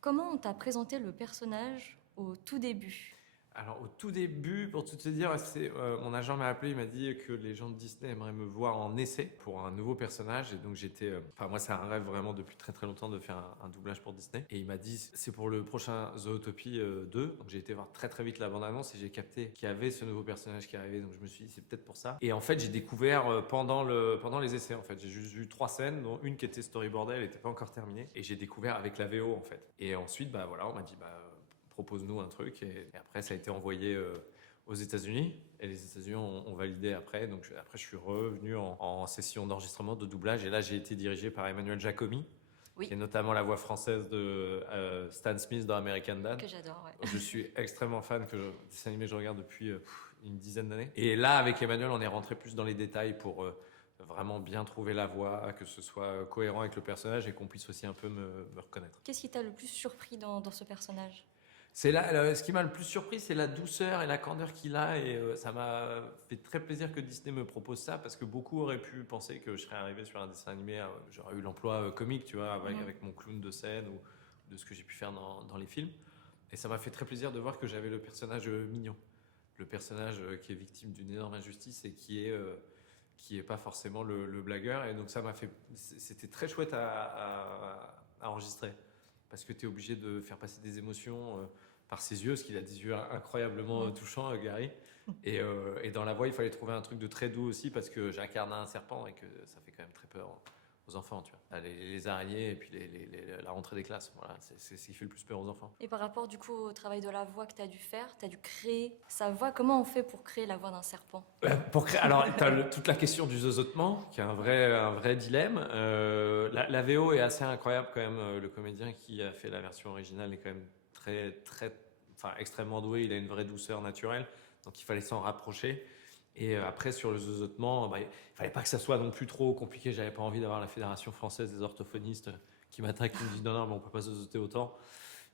Comment on t'a présenté le personnage au tout début? Alors au tout début, pour tout te dire, mon agent m'a appelé, il m'a dit que les gens de Disney aimeraient me voir en essai pour un nouveau personnage et donc enfin moi c'est un rêve vraiment depuis très très longtemps de faire un doublage pour Disney et il m'a dit c'est pour le prochain Zootopie 2, donc j'ai été voir très très vite la bande-annonce et j'ai capté qu'il y avait ce nouveau personnage qui arrivait, donc je me suis dit c'est peut-être pour ça. Et en fait j'ai découvert pendant les essais en fait, j'ai juste vu 3 scènes dont une qui était storyboardée, elle n'était pas encore terminée et j'ai découvert avec la VO en fait. Et ensuite bah voilà, on m'a dit propose-nous un truc. Et après, ça a été envoyé aux États-Unis. Et les États-Unis ont validé après. Donc après, je suis revenu en session d'enregistrement, de doublage. Et là, j'ai été dirigé par Emmanuel Giacomi, qui est Oui, notamment la voix française de Stan Smith dans American Dad. que j'adore, ouais. Je suis extrêmement fan, dessin animé, je regarde depuis une dizaine d'années. Et là, avec Emmanuel, on est rentré plus dans les détails pour vraiment bien trouver la voix, que ce soit cohérent avec le personnage et qu'on puisse aussi un peu me reconnaître. Qu'est-ce qui t'a le plus surpris dans ce personnage? C'est là, ce qui m'a le plus surpris, c'est la douceur et la candeur qu'il a, et ça m'a fait très plaisir que Disney me propose ça, parce que beaucoup auraient pu penser que je serais arrivé sur un dessin animé, j'aurais eu l'emploi comique, tu vois, avec mon clown de scène ou de ce que j'ai pu faire dans les films. Et ça m'a fait très plaisir de voir que j'avais le personnage mignon, le personnage qui est victime d'une énorme injustice et qui est pas forcément le blagueur. Et donc c'était très chouette à enregistrer parce que tu es obligé de faire passer des émotions par ses yeux, parce qu'il a des yeux incroyablement touchants, Gary. Et dans la voix, il fallait trouver un truc de très doux aussi, parce que j'incarne un serpent et que ça fait quand même très peur aux enfants, tu vois. Les araignées et puis la rentrée des classes, voilà, c'est ce qui fait le plus peur aux enfants. Et par rapport du coup au travail de la voix que t'as dû faire, t'as dû créer sa voix. Comment on fait pour créer la voix d'un serpent? Alors, tu as toute la question du zozotement, qui est un vrai dilemme. La VO est assez incroyable quand même. Le comédien qui a fait la version originale est quand même enfin, extrêmement doué. Il a une vraie douceur naturelle, donc il fallait s'en rapprocher. Et après, sur le zozotement, il fallait pas que ça soit non plus trop compliqué. J'avais pas envie d'avoir la Fédération française des orthophonistes qui m'attaque, qui me dit non, mais on peut pas zozoter autant.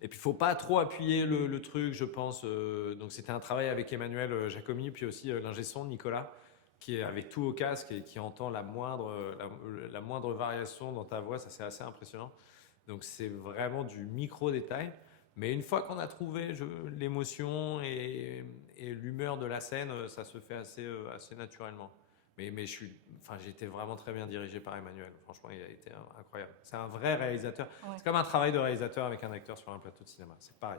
Et puis, il faut pas trop appuyer le truc, je pense. Donc, c'était un travail avec Emmanuel Jacomi, puis aussi l'ingé son, Nicolas, qui est avec tout au casque et qui entend la moindre variation dans ta voix. Ça, c'est assez impressionnant. Donc, c'est vraiment du micro-détail. Mais une fois qu'on a trouvé l'émotion et l'humeur de la scène, ça se fait assez naturellement. J'ai été vraiment très bien dirigé par Emmanuel. Franchement, il a été incroyable. C'est un vrai réalisateur. Ouais. C'est comme un travail de réalisateur avec un acteur sur un plateau de cinéma. C'est pareil.